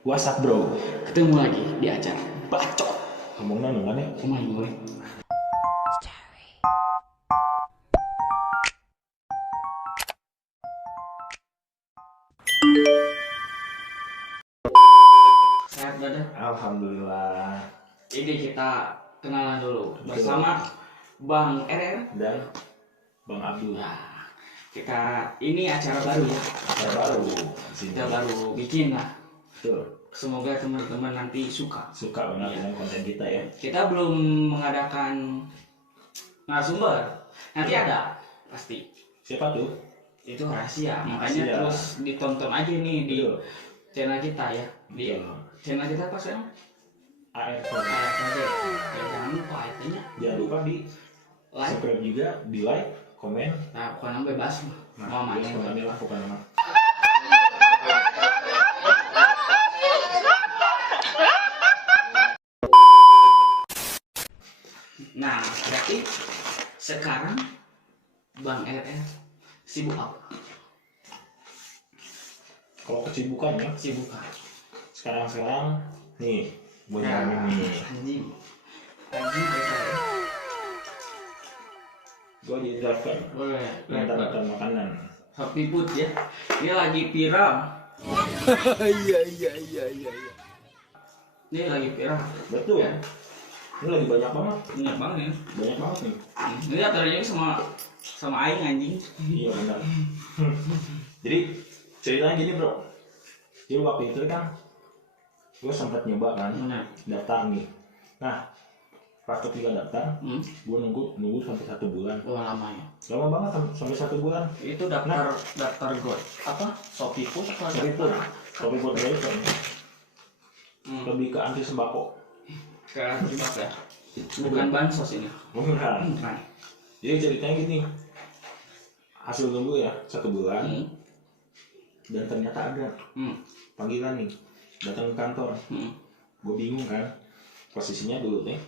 WhatsApp bro, Ketemu lagi di acara Bacot. ngomongnya nggak nih? Kemana gue? Sehat brother. Alhamdulillah. Ini kita kenalan dulu Betul. bersama Bang RR Dan Bang Abdul. Nah, kita ini acara baru ya. Yang baru di sini. Kita baru bikin lah. Betul. Semoga teman-teman nanti suka. Suka banget Iya. dengan konten kita ya. Kita belum mengadakan narasumber. Nanti ada pasti. Siapa tuh? Itu rahasia. Makanya Rahasia. terus ditonton aja nih di Betul. channel kita ya. Di Betul. channel kita apa sekarang? ART. AFD. Ya, jangan lupa itu-nya. Jangan lupa di Like. subscribe juga, di like, komen. Nah, pokoknya bebas mah. Mau mana? Nah, komennya lah pokoknya mah. Nah, berarti sekarang Bang RR sibuk apa? Kalau kesibukannya Sibuk apa? sekarang nih, buat ini nih. Anjing. Anjing besar. Gue jadi driver. Boleh. Ngantar makanan. Happy Food ya. Ini lagi viral. Iya. Ini lagi viral. Betul. Ya. Ini lagi banyak banget. Banyak banget ya. Banyak banget nih. Ini antaranya sama aing anjing. Iya benar. Jadi ceritanya gini bro. Jadi waktu itu kan gue sempat nyoba kan Benar. daftar nih. Nah pas ketika daftar, gue nunggu sampai 1 bulan. Wah, lama ya. Lama banget sampai 1 bulan. Itu daftar God. Apa? Shopee Food atau Shopee Food, Shopee Food driver. Lebih ke anti sembako. Sekarang terjebak ya. Bukan bansos ini. Bukan. Bukan. Jadi ceritanya gini. Hasil nunggu ya 1 bulan. Dan ternyata ada panggilan nih datang ke kantor. Gue bingung kan, posisinya dulu nih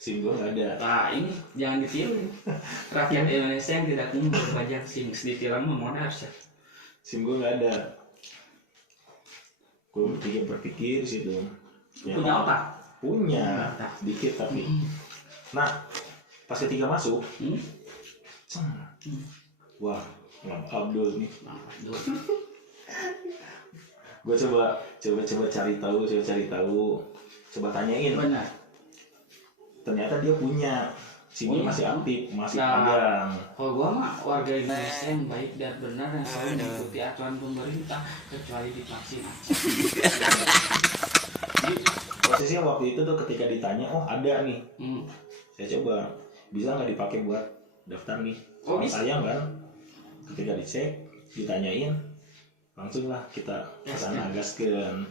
SIM gue nggak ada. Nah, ini jangan ditiru. Rakyat Indonesia yang tidak kumpul pajak SIM ditilang mah modal sih. SIM gue nggak ada. Gue berpikir situ. Punya otak? Punya, sedikit tapi. Nah, pas ketika masuk, wah, Bang Abdul nih. Gue coba cari tahu, coba tanyain. Benar. Ternyata dia punya SIM-nya masih aktif, masih Nah. panjang. Kalau gua mah warga Indonesia yang baik dan benar yang selalu mengikuti aturan pemerintah kecuali divaksinasi. Posisinya waktu itu tuh ketika ditanya, oh ada nih, saya coba, bisa nggak dipakai buat daftar nih? Oh, bisa. Sayang kan, ketika dicek, ditanyain, langsung lah kita kesana gaskeun.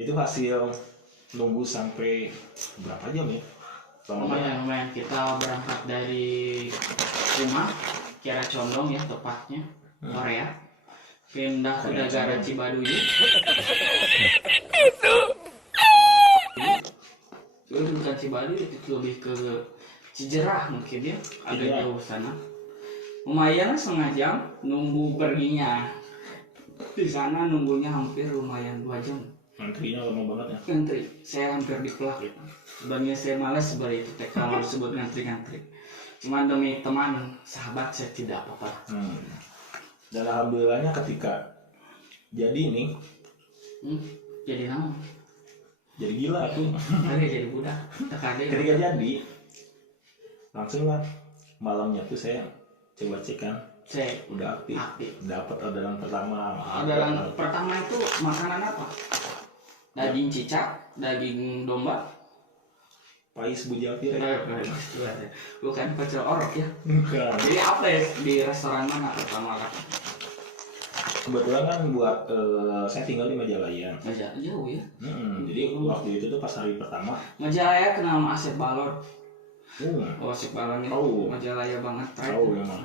Itu hasil nunggu sampai berapa jam ya? Lumayan kita berangkat dari rumah Kiara Condong ya tepatnya Korea, pindah ke Korea negara Condong. Cibaduy. Itu bukan Cibaduy, itu lebih ke Cijerah mungkin ya, agak Cijerah. jauh sana. Lumayan setengah jam nunggu perginya. Di sana nunggunya hampir lumayan 2 jam. Antrinya lama banget ya. Ngantri, saya hampir dipelak gitu. Sebenarnya saya malas seperti itu kalau disebut ngantri-ngantri. Cuman demi teman, sahabat saya tidak apa-apa. Dan alhamdulillahnya ketika jadi nih, Jadi nama, jadi gila tuh. ada jadi budak, tak ada. Ketika jadi, langsung lah malamnya tuh saya coba cek kan, Saya udah aktif. Dapat orderan pertama. orderan pertama itu makanan apa? Daging cicak, daging domba, Pais Bujapir. bukan pecel orok ya. Bukan. Jadi apa ya di restoran mana pertama lah? Kebetulan kan buat saya tinggal di Majalaya. Nggak jauh ya. Jadi waktu itu tuh pas hari pertama. Majalaya kenal sama Asep Balon. Oh, Asep Balon itu Tahu. Majalaya banget. Tahu memang.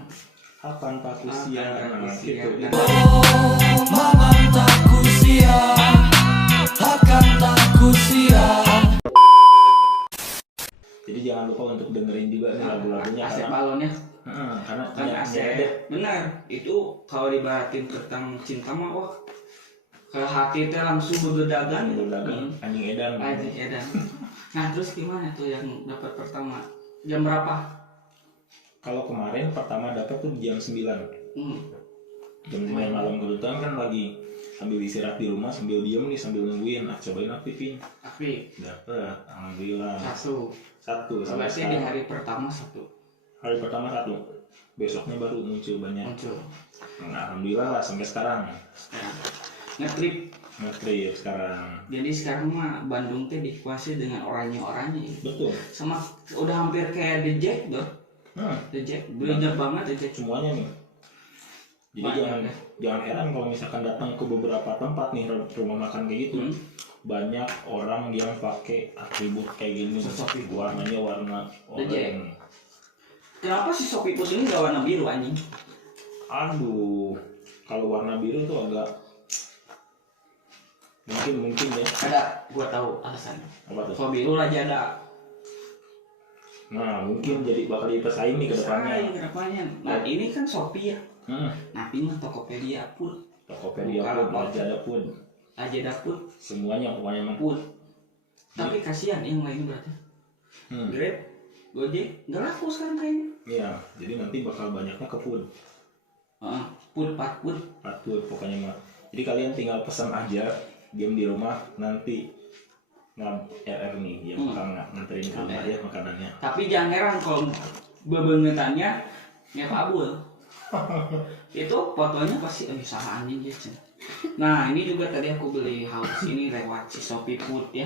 Akan tak usia, gitu. Mengantarku siang, akan tak siang. Jadi jangan lupa untuk dengerin juga nih lagu-lagunya Asep karena Balon ya. karena Kan Asep. Benar. Itu kalau dibaratin tentang cinta mah wah ke hati teh langsung berdagang anjing edan. Nah terus gimana tuh yang dapat pertama jam berapa? Kalau kemarin pertama dapat tuh jam 9. Jam 9 malam, kebetulan kan lagi sambil istirahat di rumah sambil diem nih sambil nungguin. Cobain aktifin. Dapat, alhamdulillah. Satu. Berarti di hari pertama satu. Hari pertama satu. Besoknya baru muncul banyak. Nah, alhamdulillah lah sampai sekarang. Ngetrip sekarang. Jadi sekarang mah Bandung teh dikuasai dengan orangnya. Betul. Sama udah hampir kayak The Jack tuh. The Jack banyak banget The Jack semuanya nih. Jadi jangan heran kalau misalkan datang ke beberapa tempat nih rumah makan kayak gitu. Banyak orang yang pakai atribut kayak gini. Warnanya warna oranye. Kenapa si Shopee Food ini gak warna biru anjing? Aduh, kalau warna biru tuh agak mungkin ya. Ada, gua tahu alasannya. Apa tuh? Kalau biru Lazada. Nah, mungkin bakal dipesaing nih ke depannya. Nah, ini kan Shopee ya. Nah, ini Tokopedia pun. Lazada pun. Semuanya pokoknya mah pun. Tapi kasihan yang lain berarti. Grab, Gojek, nggak laku sekarang kayaknya. Iya, jadi nanti bakal banyaknya ke food. Food pokoknya mah. Jadi kalian tinggal pesan aja, diam di rumah, nanti RR nih yang bakal nganterin ke rumah ya makanannya. Tapi jangan heran kalau bebengetannya nggak kabul. Itu fotonya pasti sama anjing gitu. Nah ini juga tadi aku beli house ini lewat si Shopee Food ya.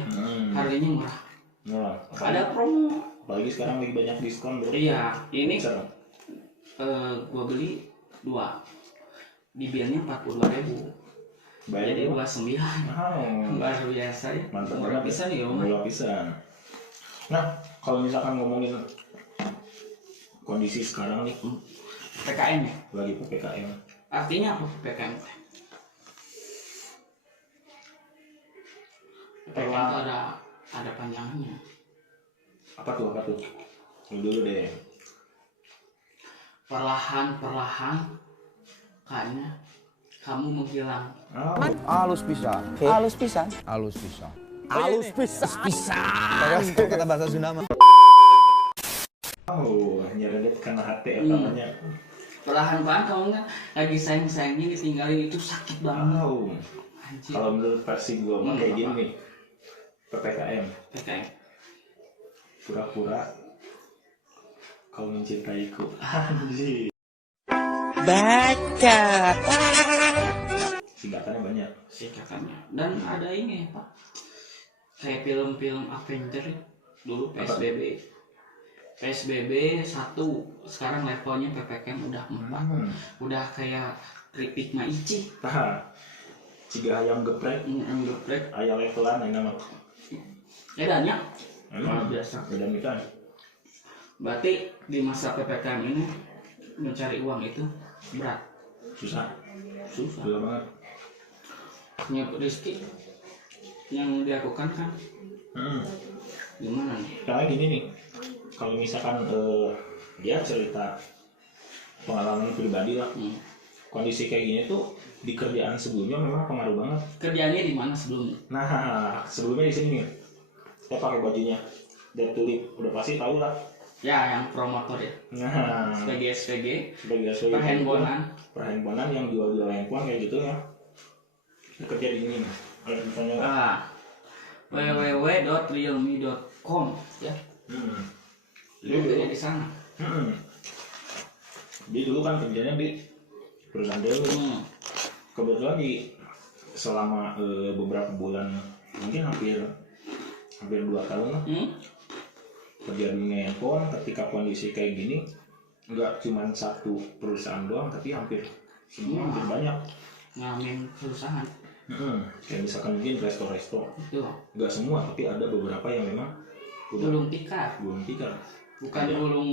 Harganya murah. Ada promo. Apalagi sekarang lagi banyak diskon bro. Iya ini gua beli 2 dibilnya 42.000. Jadi 29. Luar biasa ya. Mantap murah pisan ya Om. Murah pisan. Nah kalau misalkan ngomongin kondisi sekarang nih PPKM ya? Lagi PPKM. Artinya apa PPKM? PPKM itu ada panjangnya. Apa tuh? Dulu deh. Perlahan kayaknya kamu menghilang. Halus pisan. Kata bahasa Sunda mah. Nyerempet karena hati namanya. Perlahan-lahan kamu lagi sayang-sayangnya ditinggalin itu sakit banget. Kalau menurut versi gua mah kayak gini nih. PPKM. Pura-pura kau mencintaiku. Baca. Singkatannya banyak. Dan ada ini Pak. Kayak film-film Avenger dulu PSBB 1, sekarang levelnya PPKM udah 4. Udah kayak keripik maici. Ciga ayam geprek. Ayam levelan yang nama. Bedanya luar biasa. Beda kan. Berarti di masa PPKM ini mencari uang itu berat. Susah banget. Nyebut rezeki yang dilakukan kan gimana nih? Karena gini nih, kalau misalkan dia cerita pengalaman pribadi lah, kondisi kayak gini tuh di kerjaan sebelumnya memang pengaruh banget. Kerjaannya di mana sebelumnya? Nah sebelumnya di sini nih, saya pakai bajunya Dead Tulip, udah pasti tahu lah. Ya yang promotor ya. Nah sebagai SPG perhandphonean yang jual handphone kayak gitu ya. Kerja di ini nih. www.realme.com ya. Lu kerja di sana. Dia dulu kan kerjanya di perusahaan dulu. Kebetulan selama beberapa bulan, mungkin hampir 2 tahun lah. Kerja di handphone ketika kondisi kayak gini, nggak cuma satu perusahaan doang, tapi hampir banyak. Ngamen perusahaan. Kayak misalkan mungkin resto-resto. Nggak semua, tapi ada beberapa yang memang gulung tikar. Bukan gulung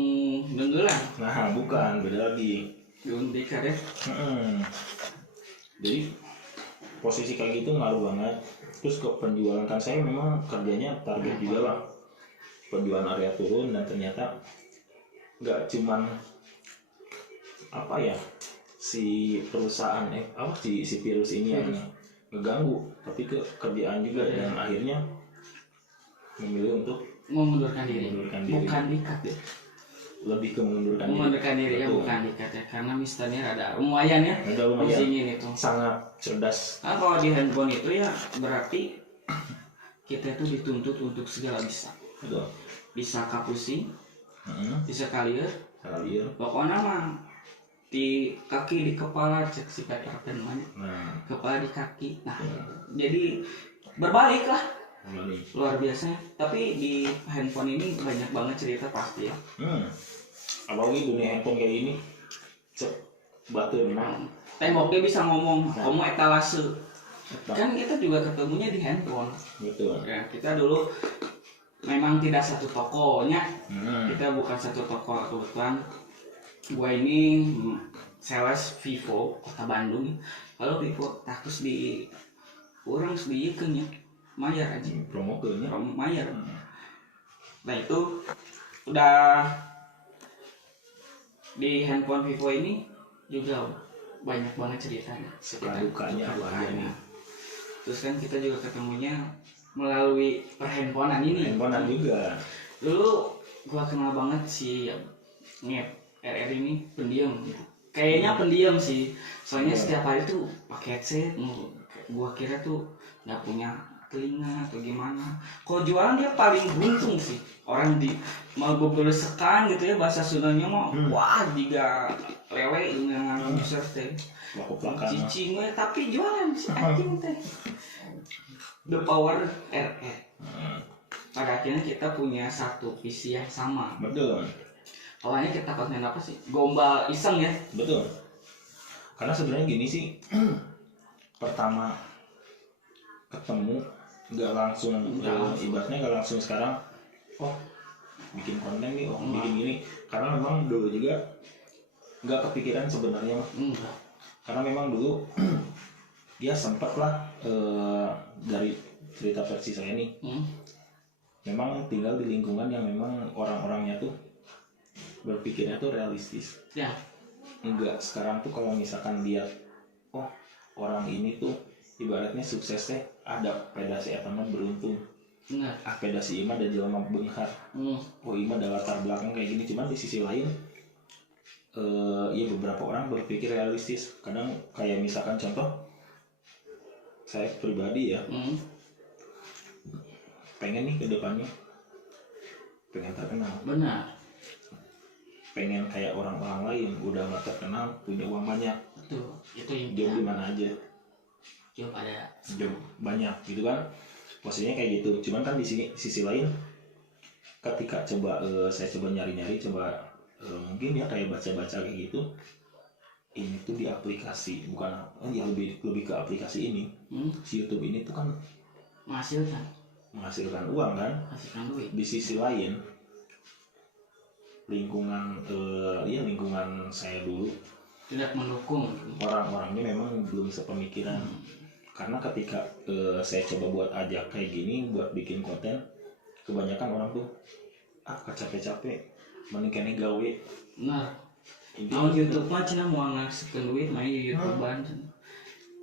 denggelan. Nah, bukan, beda lagi. Gulung tikar ya. Jadi posisi kayak gitu ngaruh banget. Terus ke penjualan kan saya memang kerjanya target juga lah. Penjualan area turun dan ternyata nggak cuman si perusahaan si virus ini yang ngeganggu, tapi ke kerjaan juga dan akhirnya memilih untuk mengundurkan diri. Bukan dikat ya. Lebih ke mengundurkan diri ya, bukan dikat ya, karena Misternya ada lumayan ya. Ada lumayan. Pusingin itu. Sangat cerdas. Nah, kalau di handphone itu ya berarti kita itu dituntut untuk segala bisa. Betul. Bisa kapusing, bisa kalier, pokoknya mah di kaki di kepala cek si PRP namanya. Kepala di kaki. Nah, jadi berbalik lah. Luar biasa. Tapi di handphone ini banyak banget cerita pasti ya. Apalagi dunia handphone kayak ini, cek batu memang. Temboknya bisa ngomong, kamu etalase. Kan kita juga ketemunya di handphone. Betul. Ya, kita dulu memang tidak satu tokonya. Kita bukan satu toko kebetulan. Gua ini sales Vivo Kota Bandung. Kalau Vivo takus di orang sedihkeun nya. Mayar aja. Promo mayar. Nah itu udah di handphone Vivo ini juga banyak banget ceritanya. Dukanya. Terus kan kita juga ketemunya melalui perhandphonean ini. Handphonean juga. Dulu gua kenal banget si Ngep RR ini pendiam. Kayaknya pendiam sih. Soalnya setiap hari tuh pakai headset. Gua kira tuh nggak punya telinga atau gimana. Kalau jualan dia paling beruntung sih. Orang di mau beberesekan gitu ya, bahasa Sundanya mah wah jika lewe dengan user teh. Cicing we tapi jualan si anjing teh. The power RR. Pada akhirnya kita punya satu visi yang sama. Betul. Awalnya kita konten apa sih? Gombal iseng ya. Betul. Karena sebenarnya gini sih. Pertama ketemu nggak langsung ibaratnya nggak langsung sekarang bikin konten nih bikin gini, karena memang dulu juga nggak kepikiran sebenarnya karena memang dulu dia sempat lah dari cerita versi saya nih memang tinggal di lingkungan yang memang orang-orangnya tuh berpikirnya tuh realistis ya. Enggak sekarang tuh kalau misalkan lihat orang ini tuh ibaratnya suksesnya ada pedasi etanol beruntung. Benar. Pedasi ima ada jelema beunghar. Ima ada latar belakang kayak gini, cuman di sisi lain ya beberapa orang berpikir realistis. Kadang kayak misalkan contoh saya pribadi ya. Pengen nih ke depannya pengen terkenal. Benar. Pengen kayak orang-orang lain, udah nggak terkenal, punya uang banyak. Betul. Itu yang job di mana aja. Job ada. Job banyak gitu kan. Maksudnya kayak gitu. Cuman kan di sisi lain ketika saya coba nyari-nyari, mungkin ya kayak baca-baca kayak gitu. Ini tuh di aplikasi, bukan ya lebih ke aplikasi ini. Si YouTube ini tuh kan menghasilkan uang kan. Menghasilkan duit. Di sisi lain lingkungan saya dulu tidak mendukung. Orang-orangnya memang belum sepemikiran. Karena ketika saya coba buat ajak kayak gini buat bikin konten, kebanyakan orang tuh capek-capek mending kene gawe. Nah, mau YouTube mah cenah mau ngasihkeun duit main YouTubean.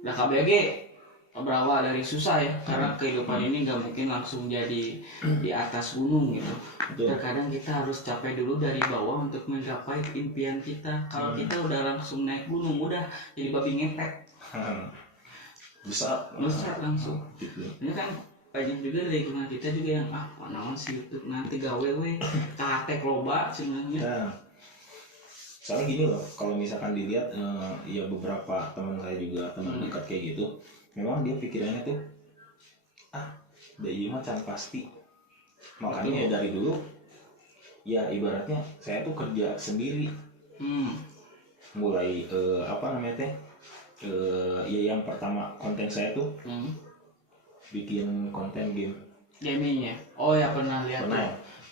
Udah KBG berawal dari susah ya, karena kehidupan ini nggak mungkin langsung jadi di atas gunung gitu. Terkadang kita harus capek dulu dari bawah untuk mencapai impian kita. Kalau kita udah langsung naik gunung, udah jadi babi ngepet. Besar langsung. Ini kan banyak juga dari lingkungan kita juga yang naon si YouTube nanti gawe catek loba sebenarnya. Soalnya gini loh, kalau misalkan dilihat ya beberapa teman saya juga teman dekat kayak gitu, memang dia pikirannya tuh dari mah can pasti. Makanya dari dulu ya ibaratnya saya tuh kerja sendiri. Mulai ya yang pertama konten saya tuh bikin konten gaming ya. Oh ya pernah lihat tuh.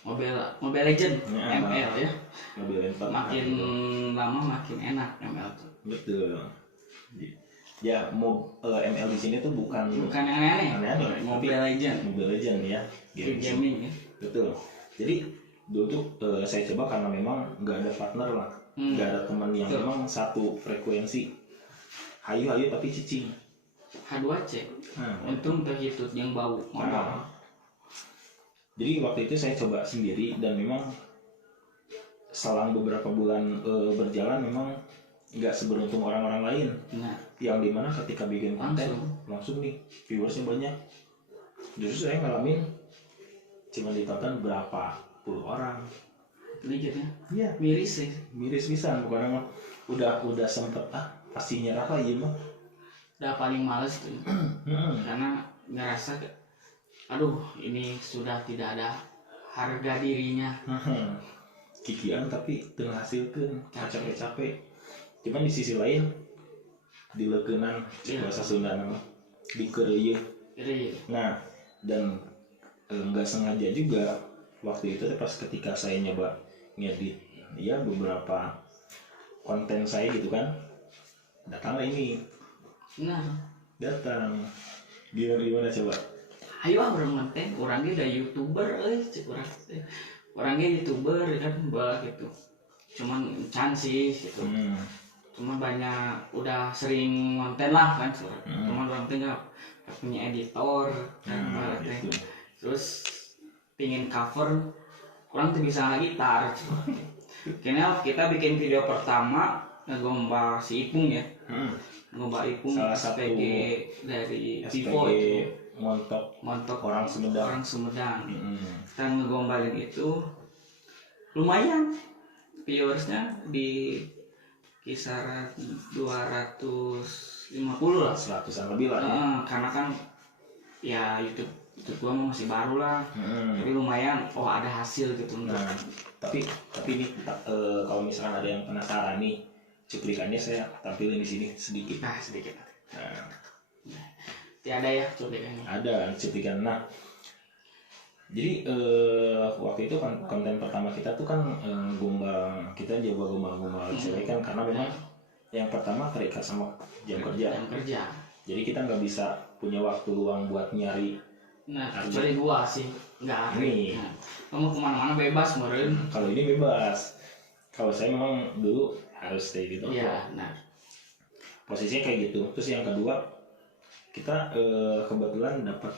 Mobile Legend ML ya. Mobile Legend makin lama makin enak ML tuh. Betul. Ya ML di sini tuh bukan yang aneh-aneh. Mobile Legend ya. Gaming ya. Betul. Jadi dulu tuh saya coba karena memang nggak ada partner lah, nggak ada teman yang memang satu frekuensi. Hayu tapi cicing. H2C. Untung terhitut yang bau modal. Jadi waktu itu saya coba sendiri dan memang selang beberapa bulan berjalan memang nggak seberuntung orang-orang lain. Nah, Yang dimana ketika bikin konten langsung nih viewersnya banyak. Justru saya ngalamin cuma ditonton berapa puluh orang. dikit ya. Iya. Miris sih. Miris pisan, bukan emang udah sempet pasti nyerah lah iya mah. Udah paling males tuh. Karena ngerasa aduh ini sudah tidak ada harga dirinya. Kikian tapi menghasilkan capek-capek. Cuman di sisi lain dileukeunnan bahasa Sunda nama dikeureuyeun. Nah, dan nggak sengaja juga waktu itu pas ketika saya nyoba ngedit ya beberapa konten saya gitu kan, datanglah ini. Nah, Datang gimana coba? ayo orang konten, orangnya udah YouTuber, orangnya YouTuber kan bah gitu. Cuman can sih gitu. Cuma banyak udah sering konten lah kan, cuman orang teh nggak punya editor kan, Gitu. terus pingin cover, kurang tuh bisa gitar. Kayaknya kita bikin video pertama ngegombal si Ipung ya, ngegombal Ipung Salah satu SPG dari SPG Vivo itu, montok orang Sumedang. Kita ngegombalin itu lumayan, viewersnya di kisaran 250 lah, 100-an lebih lah ya. karena kan ya YouTube gua masih baru lah, tapi lumayan, ada hasil gitu. Nah, tapi nih kalau misalkan ada yang penasaran nih, cuplikannya saya tampilin di sini sedikit. Sedikit. Nah, Tiada ya cuplikannya. ada cuplikan. Nah, jadi waktu itu kan konten pertama kita tuh kan kita coba gombal cewek kan, karena memang yang pertama terikat sama jam kerja. Jadi kita nggak bisa punya waktu luang buat nyari. Nah, kecuali gua sih nggak Ini. Nah, kamu kemana-mana bebas meren. Kalau ini bebas. Kalau saya memang dulu harus stay di toko. Iya, nah. Posisinya kayak gitu. Terus yang kedua, kita kebetulan dapat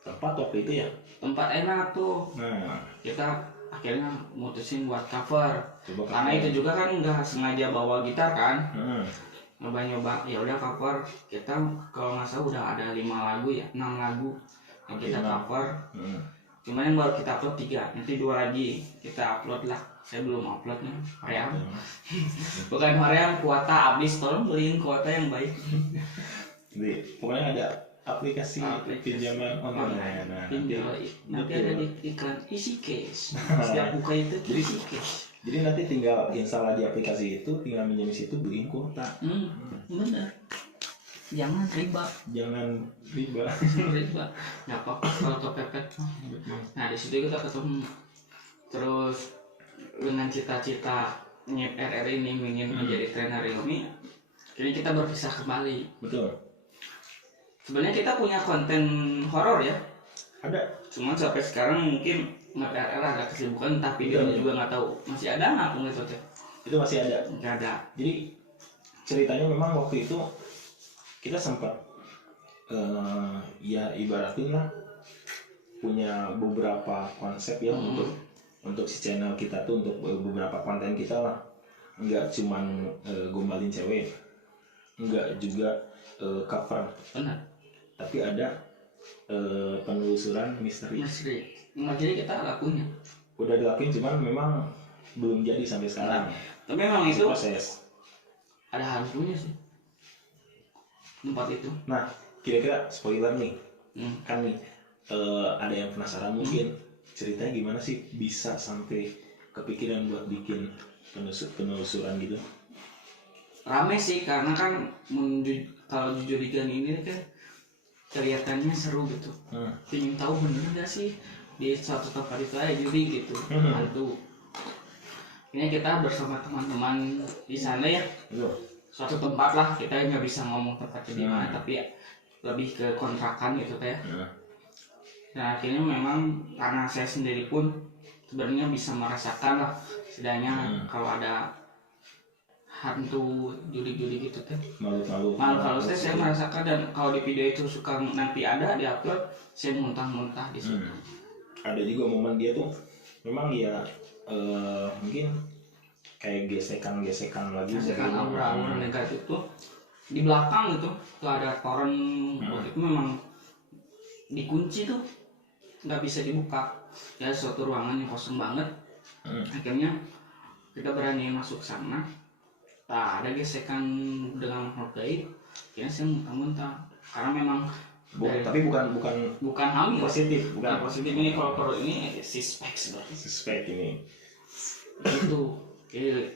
tempat waktu itu ya. Tempat enak tuh. Nah, Kita akhirnya mutusin buat cover. Karena cover. itu juga kan nggak sengaja bawa gitar kan. Nyoba ya udah cover. Kita kalau nggak salah udah ada 5 lagu ya, 6 lagu yang kita cover. Cuman yang baru kita upload 3, nanti 2 lagi kita upload lah. Saya belum upload nih, Mariam. Bukan Mariam, kuota habis, tolong beliin kuota yang baik. Jadi, pokoknya ada aplikasi pinjaman online. Nah, nanti ada di iklan isi cash. Setiap buka itu isi cash. Jadi nanti tinggal install di aplikasi itu, tinggal minjem di situ, beliin kuota. Bener. Jangan riba. Nggak apa-apa kalau kepepet. Nah di situ kita ketemu. Terus dengan cita-cita Nyep RR ini ingin menjadi trainer ilmi, kini kita berpisah kembali. Betul. Sebenarnya kita punya konten horor ya. Ada. Cuman sampai sekarang mungkin Nyep RR ada kesibukan, tapi videonya juga nggak tahu masih ada nggak pengikutnya. Itu masih ada. Nggak ada. Jadi ceritanya memang waktu itu kita sempat ya ibaratin lah punya beberapa konsep ya untuk si channel kita tuh, untuk beberapa konten kita lah, nggak cuman gombalin cewek, nggak juga cover. Benar. Tapi ada penelusuran misteri. Nah, jadi kita lakunya. Udah dilakuin, cuman memang belum jadi sampai sekarang. Tapi memang itu proses. ada harusnya sih tempat itu. Nah, kira-kira spoiler nih, kan nih ada yang penasaran mungkin ceritanya gimana sih bisa sampai kepikiran buat bikin penelusuran gitu? Rame sih, karena kan kalau jujur ini kan kelihatannya seru gitu. Ingin tahu bener nggak sih di suatu tempat itu aja judi gitu. Hantu. Ini kita bersama teman-teman di sana ya. Suatu tempat lah, kita nggak bisa ngomong tempatnya di mana, tapi ya, lebih ke kontrakan gitu teh. Nah akhirnya memang karena saya sendiri pun sebenarnya bisa merasakan lah, setidaknya kalau ada hantu judi-judi gitu teh. Malu-malu Halus teh saya merasakan, dan kalau di video itu suka nanti ada di upload, saya muntah-muntah di situ. Ada juga momen dia tuh memang ya mungkin kayak gesekan lagi, Gesekan aura-aura negatif tuh di belakang gitu, tuh ada toren waktu itu memang dikunci tuh, nggak bisa dibuka. Ya suatu ruangan yang kosong banget. Akhirnya kita berani masuk sana. Nah, ada gesekan dengan makhluk gaib. Ya saya muntah-muntah karena memang tapi bukan hamil. positif, Bukan positif. Ini kalau ini suspek sebenarnya. Suspek ini. Itu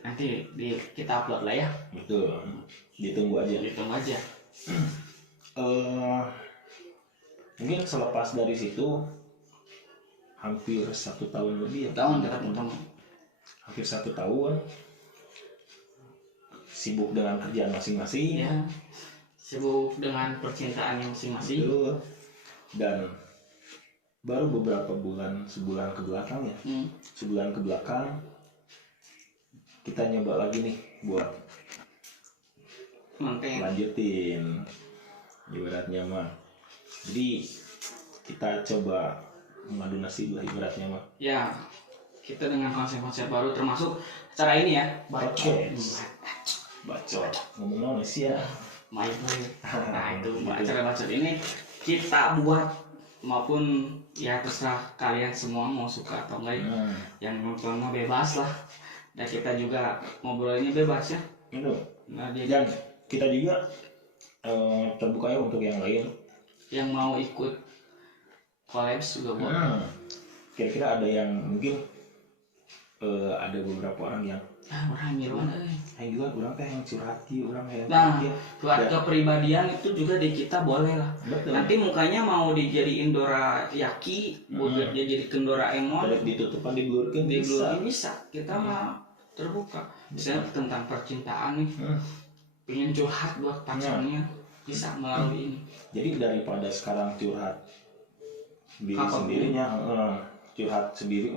nanti kita upload lah ya. Betul. Ditunggu aja. Mungkin selepas dari situ hampir 1 tahun lebih ya. Kita ketemu. Hampir 1 tahun sibuk dengan kerjaan masing-masing. Ya. Sibuk dengan percintaannya masing-masing. Betul. Dan baru beberapa sebulan ke belakang ya. Sebulan ke belakang kita nyoba lagi nih buat lanjutin ibaratnya mah. Jadi kita coba mengadu nasib lah ibaratnya mah. Ya, kita dengan konsep-konsep baru termasuk acara ini ya. Bacot. Ngomong sih ya. My boy. Nah itu acara bacot ini kita buat, maupun ya terserah kalian semua mau suka atau enggak. Yang nonton mah bebas lah. Dan kita juga ngobrolnya bebas ya. Itu. Nah, Dan kita juga terbuka ya untuk yang lain. Yang mau ikut collabs juga boleh. Kira-kira ada yang mungkin ada beberapa orang yang orang ngiruan juga orang teh yang curhati, orang yang buat kepribadian itu juga di kita boleh lah. Betul. Nanti mukanya mau dijadiin Dorayaki, buat dia jadi Doraemon, ditutupan diblurkan bisa. Kita mah terbuka. Misalnya tentang percintaan nih, pengen curhat buat pacarnya, bisa melalui ini. Jadi daripada sekarang curhat diri sendirinya, curhat sendiri,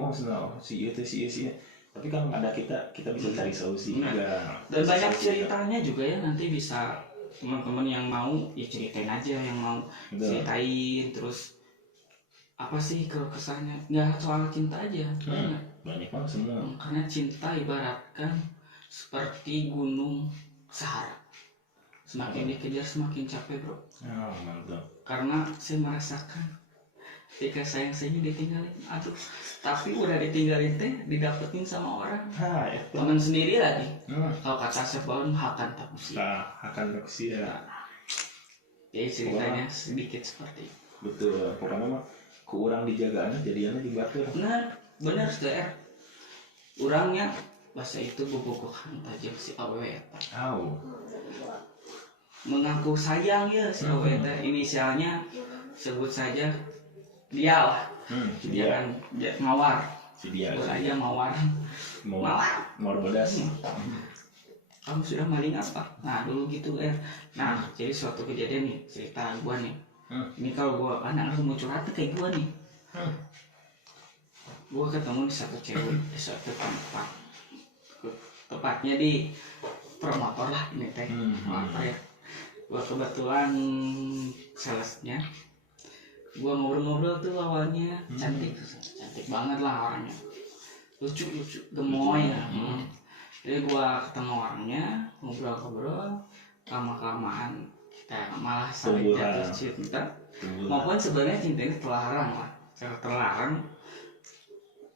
si itu. Tapi kan ada kita bisa cari solusi juga. Dan banyak ceritanya juga ya, nanti bisa teman-teman yang mau ya ceritain aja, yang mau ceritain terus apa sih kalau kesannya, nggak soal cinta aja, banyak banget semua. Karena cinta ibaratkan seperti gunung Sahara, semakin dikejar semakin capek bro. Mantap. Karena saya merasakan ketika sayang ditinggalin, tapi udah ditinggalin teh didapetin sama orang, teman sendiri lagi. Kalau kata Sebon akan tak usia. Jadi ceritanya sedikit seperti itu. Betul. Pokoknya mah kurang dijagaannya jadiannya dibatur. Benar SDR. Orangnya bahasa itu bobogohan tajam si awewe eta. Mengaku sayang ya si awewe eta, inisialnya sebut saja dia lah. Dia mawar. Si dia. Aja mawar. Mawar bodas. Kamu sudah maling apa? Nah dulu gitu Nah jadi suatu kejadian nih, cerita gua nih. Ini kalau gua anak mau curhat kayak gua nih. Gua ketemu di satu cewek di suatu tempat. Tepatnya di promotor lah ini teh. Apa ya? Gua kebetulan salesnya. Gua ngobrol-ngobrol tuh awalnya cantik banget lah orangnya, lucu gemoy lah. Jadi gua ketemu orangnya, ngobrol lama-kelamaan kita malah saling jatuh cinta. Maupun sebenarnya cintanya terlarang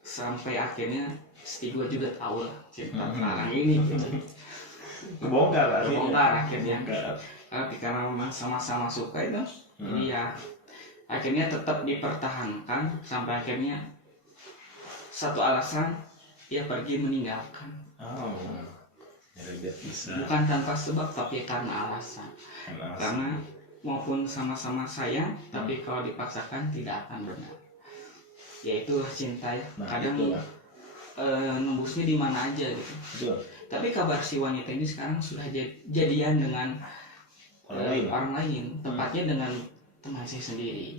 sampai akhirnya gua juga tahu lah cinta terlarang ini gitu. Kebongkar akhirnya karena memang sama-sama suka itu. Jadi ya akhirnya tetap dipertahankan sampai akhirnya satu alasan dia pergi meninggalkan. Bukan tanpa sebab tapi karena alasan. Karena maupun sama-sama sayang tapi kalau dipaksakan tidak akan benar. Yaitulah cinta ya. Kadang nembusnya di mana aja gitu. Betul. Tapi kabar si wanita ini sekarang sudah jadian dengan orang lain. Tepatnya dengan teman saya sendiri.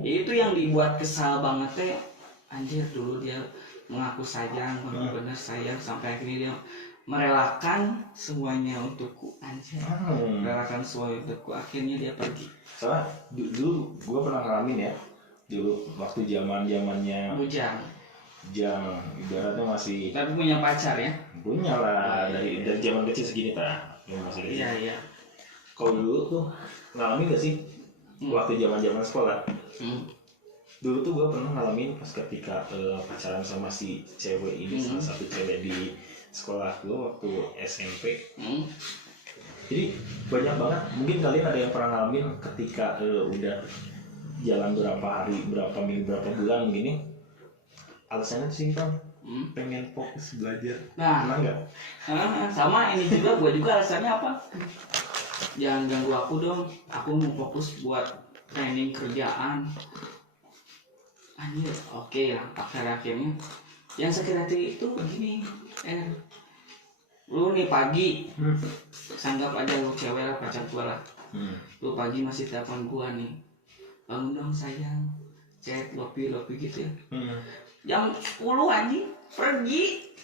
Itu yang dibuat kesal banget teh. Anjir, dulu dia mengaku sayang, benar sayang, sampai akhirnya dia merelakan semuanya untukku anjir. Merelakan semuanya untukku, akhirnya dia pergi. Soalnya dulu gue pernah ngalamin ya, dulu waktu zamannya Bujang. Ibaratnya masih Tapi punya pacar ya? punya lah, dari zaman kecil segini masih kecil. Iya. Kalau dulu tuh ngalamin gak sih waktu zaman sekolah? Dulu tuh gue pernah ngalamin pas ketika pacaran sama si cewek ini, salah satu cewek di sekolah gue waktu SMP. Jadi banyak banget, mungkin kalian ada yang pernah ngalamin ketika udah jalan berapa hari, berapa minggu, berapa bulan gini, alasannya tuh simpel, pengen fokus belajar. Nah, pernah nggak? Sama ini juga, gue juga alasannya apa? Jangan ganggu aku dong, aku mau fokus buat training kerjaan. Anjir, oke lah, akhir-akhirnya yang sakit hati itu begini, lu nih pagi, sanggap aja lu cewek lah, pacar gua lah. Lu pagi masih telepon gua nih, bangun dong sayang, chat lopi gitu ya. Jam 10 anjing pergi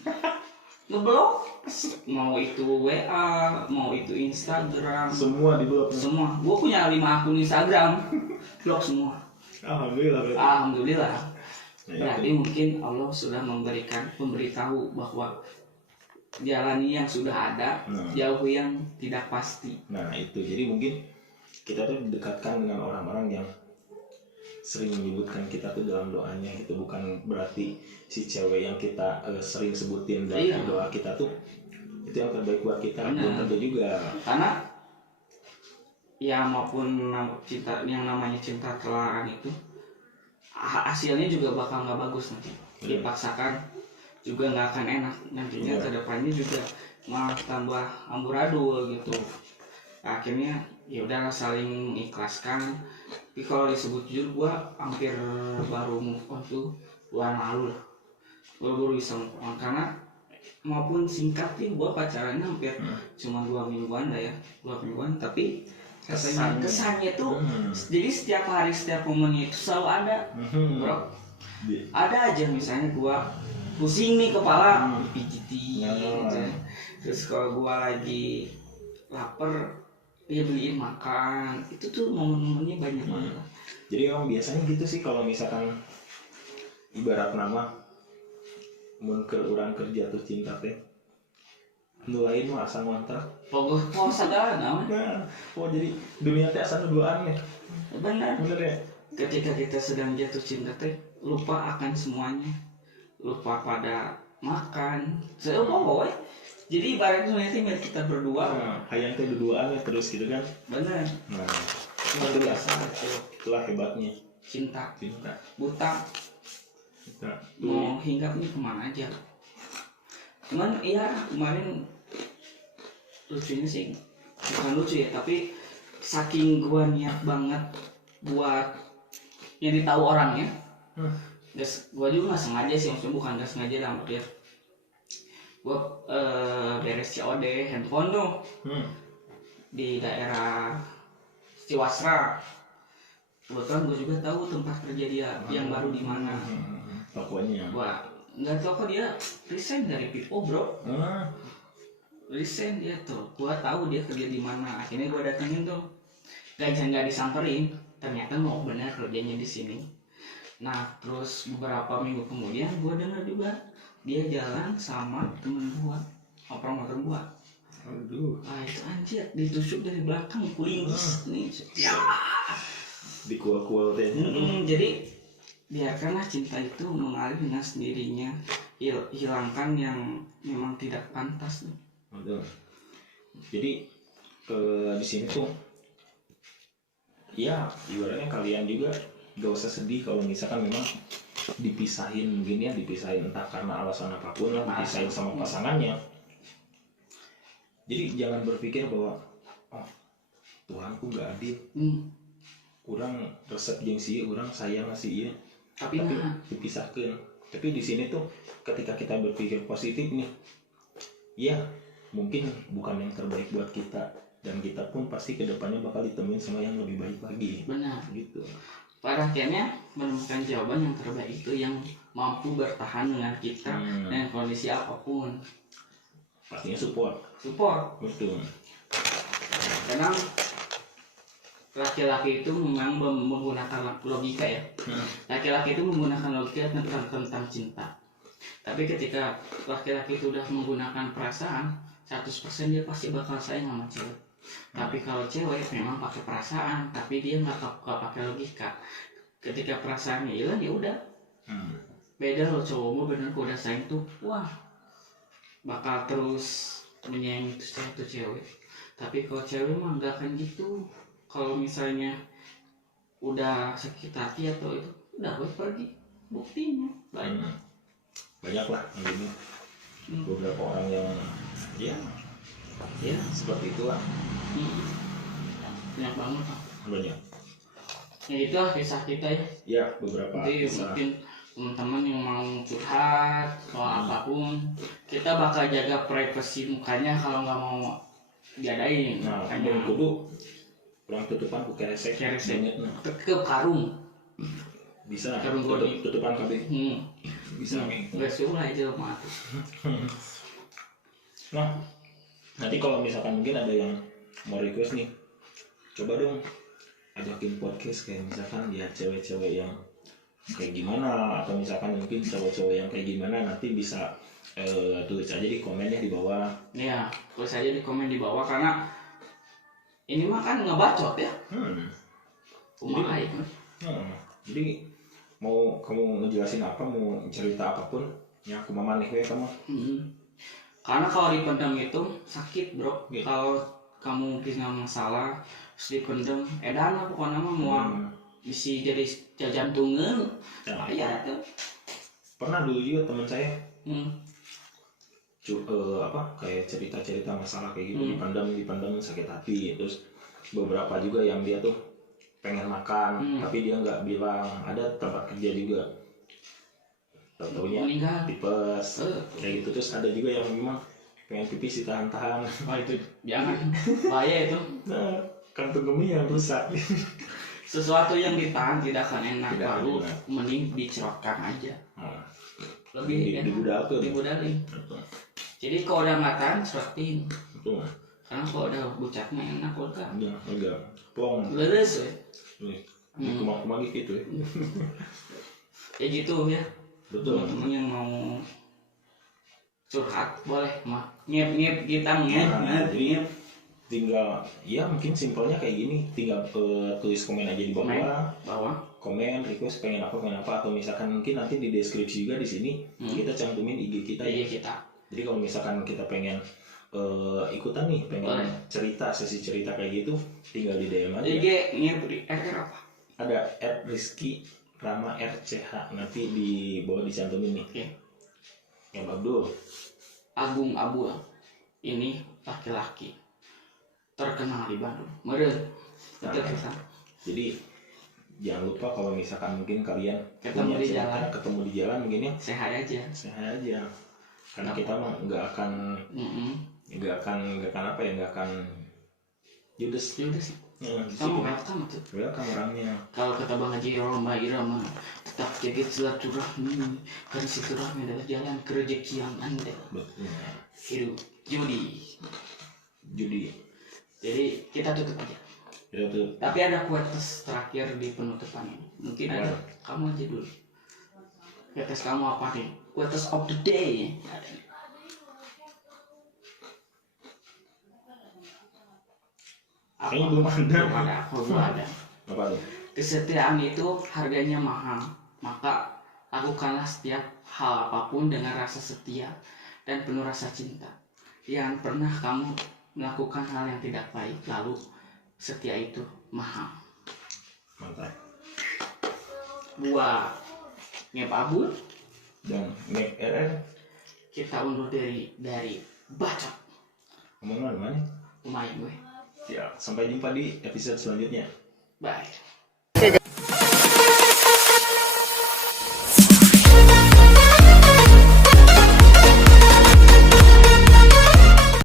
ngeblok, mau itu WA, mau itu Instagram, Semua diblok. semua. Gua punya 5 akun Instagram, blok semua. Alhamdulillah. Berarti mungkin Allah sudah memberitahu bahwa jalani yang sudah ada, jauh yang tidak pasti. Nah itu, jadi mungkin kita tuh didekatkan dengan orang-orang yang sering menyebutkan kita tuh dalam doanya. Itu bukan berarti si cewek yang kita sering sebutin dalam doa kita tuh itu yang terbaik buat kita. Belum tentu juga. Karena ya maupun cinta yang namanya cinta telaran itu hasilnya juga bakal nggak bagus nanti. Dipaksakan juga nggak akan enak nantinya, kedepannya juga malah tambah amburadul gitu. Akhirnya ya udahlah, saling mengikhlaskan. Tapi kalau disebut jujur, gua hampir baru move on tuh bulan lalu lah. Gua baru bisa move on karena maupun singkat sih, gua pacarannya hampir cuma 2 mingguan lah ya, 2 mingguan. Tapi kesannya tuh jadi setiap hari, setiap momennya itu selalu ada, bro. Ada aja, misalnya gua pusing nih kepala, dipijitin gitu. Terus kalau gua lagi lapar, dia beliin makan. Itu tuh momen-momennya banyak banget. Jadi emang biasanya gitu sih, kalau misalkan ibarat nama mun keur urang kerja tuh cinta teh, nu lain mah asa ngontrak. Pokoknya segala nama. Nah, jadi dunia teh asa duaan ya. Benar. Bener ya. Ketika kita sedang jatuh cinta teh, lupa akan semuanya. Lupa pada makan. Pokoknya jadi ibaratnya nanti milik kita berdua. Hayang teh duaan ya terus gitu kan. Benar. Nah, itulah hebatnya cinta. Nah, Buta. Mau hinggapnya kemana aja. Cuman iya, kemarin lucunya sih, bukan lucu ya, tapi saking gua niat banget buat yang ditahu orangnya, gua juga nggak sengaja sih, maksudnya bukan nggak sengaja lah, maksudnya gua beres COD handphone tuh di daerah Ciwasra. Kebetulan gua juga tahu tempat kerja dia yang baru di mana. Pokoknya Gua nggak tahu kok dia resign dari Pipo, bro. Resign dia tuh. Gua tahu dia kerja di mana. Akhirnya gua datengin tuh. Nggak disamperin. Ternyata mau benar kerjanya di sini. Nah, terus beberapa minggu kemudian gua dengar juga dia jalan sama temen gua, motor gua. Aduh. Ah, itu anjir, ditusuk dari belakang, kulingis nih. Dikual-kual teh. Jadi biarkanlah cinta itu mengalir dengan sendirinya. Hilangkan yang memang tidak pantas. Betul. Jadi di sini tuh ya ibaratnya kalian juga gak usah sedih kalau misalkan memang dipisahin mungkin ya, dipisahin entah karena alasan apapun lah, dipisahin sama pasangannya. Jadi jangan berpikir bahwa Tuhanku gak adil, kurang resep jeung si urang sayang si ieu, tapi dipisahkan. Tapi di sini tuh ketika kita berpikir positif nih, ya mungkin bukan yang terbaik buat kita, dan kita pun pasti kedepannya bakal ditemuin sama yang lebih baik lagi. Benar. Gitu. Pada akhirnya menemukan jawaban yang terbaik itu yang mampu bertahan dengan kita dan kondisi apapun. pastinya support. Betul. Karena laki-laki itu memang menggunakan logika ya. Laki-laki itu menggunakan logika tentang cinta. Tapi ketika laki-laki itu udah menggunakan perasaan, 100% dia pasti bakal sayang sama cewek. Tapi kalau cewek memang pakai perasaan, tapi dia nggak pakai logika. Ketika perasaannya hilang ya udah. Beda loh, cowok bener kalau udah sayang tuh, wah bakal terus menyayangi tuh cewek. Tapi kalau cewek mah nggak akan gitu. Kalau misalnya udah sakit hati atau itu, udah gue pergi. Buktinya banyak lah ini beberapa orang yang ya seperti itulah. Banyak banget lah. Banyak. Ya itulah kisah kita ya. Ya beberapa Jadi kisah. mungkin teman-teman yang mau curhat soal apapun, kita bakal jaga privasi mukanya kalau nggak mau diadain. Nah, Makanya yang kudu kurang tutupan ku keresek banyak nah. ke karung. Bisa Karung goni. tutupan kabeh. Bisa nih. Nggak suruh aja mah. Nah, nanti kalau misalkan mungkin ada yang mau request nih, coba dong ajakin podcast kayak misalkan ya cewek-cewek yang kayak gimana, atau misalkan mungkin cowok-cowok yang kayak gimana, nanti bisa tulis aja di komen ya di bawah. Ya, tulis aja di komen di bawah karena ini mah kan ngebacot ya. Kumaha ya. Jadi mau kamu ngejelasin apa, mau cerita apapun, ya aku maneh we kamu. Karena kalau dipendam itu sakit bro. Gitu. Kalau kamu punya masalah terus dipendam, edan lah pokoknya mah mau isi jadi jantungan. Ya itu. Pernah dulu juga teman saya kayak cerita masalah kayak gitu, dipendam sakit hati. Terus beberapa juga yang dia tuh pengen makan tapi dia nggak bilang, ada tempat kerja juga taunya tipes kayak gitu. Terus ada juga yang memang pengen pipis ditahan-tahan. Itu jangan, bahaya itu. Nah, kantung kemih yang rusak. Sesuatu yang ditahan tidak akan enak, Tidak lalu enak. mending dicerotkan aja. Lebih dibudalin. Jadi kalau udah nggak tahan, cerotin. Betul. Karena kalau udah bucat mah enak lega. Enggak plong. Leles ya. Kumak-kumak gitu ya. Ya gitu ya. Betul. Teman-teman yang mau curhat boleh mah ngep kita ngep. Jadi tinggal ya mungkin simpelnya kayak gini, tinggal tulis komen aja di bawah. Komen request pengen apa, atau misalkan mungkin nanti di deskripsi juga di sini kita cantumin IG kita ya. Jadi kalau misalkan kita pengen ikutan nih, pengen cerita, sesi cerita kayak gitu, tinggal di DM aja. IG apa? Ada @Rizky Rama RCH, nanti di bawah dicantumin nih. Oke. Yang Abdul. Agung Abul. Ini laki-laki terkenal di Bandung. Meren. Jadi jangan lupa kalau misalkan mungkin kalian ketemu di jalan mungkin ya, sehat aja. Karena kita mah nggak akan judes. Kamu welcome tuh. Welcome orangnya. Kalau kata Bang Haji Roma Irama, tetap jaga silaturahmi. Karena silaturahmi adalah jalan ke rezeki yang Anda. Betul. Hidup judi. Jadi kita tutup aja. Tapi ada quotes terakhir di penutupan ini. Mungkin ada. Kamu aja dulu. Quotes kamu apa nih? Quotes of the day. Kayaknya belum ada. Belum ada. Apa tuh? Kesetiaan itu harganya mahal. Maka lakukanlah setiap hal apapun dengan rasa setia dan penuh rasa cinta. Jangan pernah kamu melakukan hal yang tidak baik lalu setia itu mahal. Mantap. Buat Ngep Abul Dan Ngep RR, kita undur dari bacot. Omongan mana? Lumayan gue. Ya, sampai jumpa di episode selanjutnya. Bye.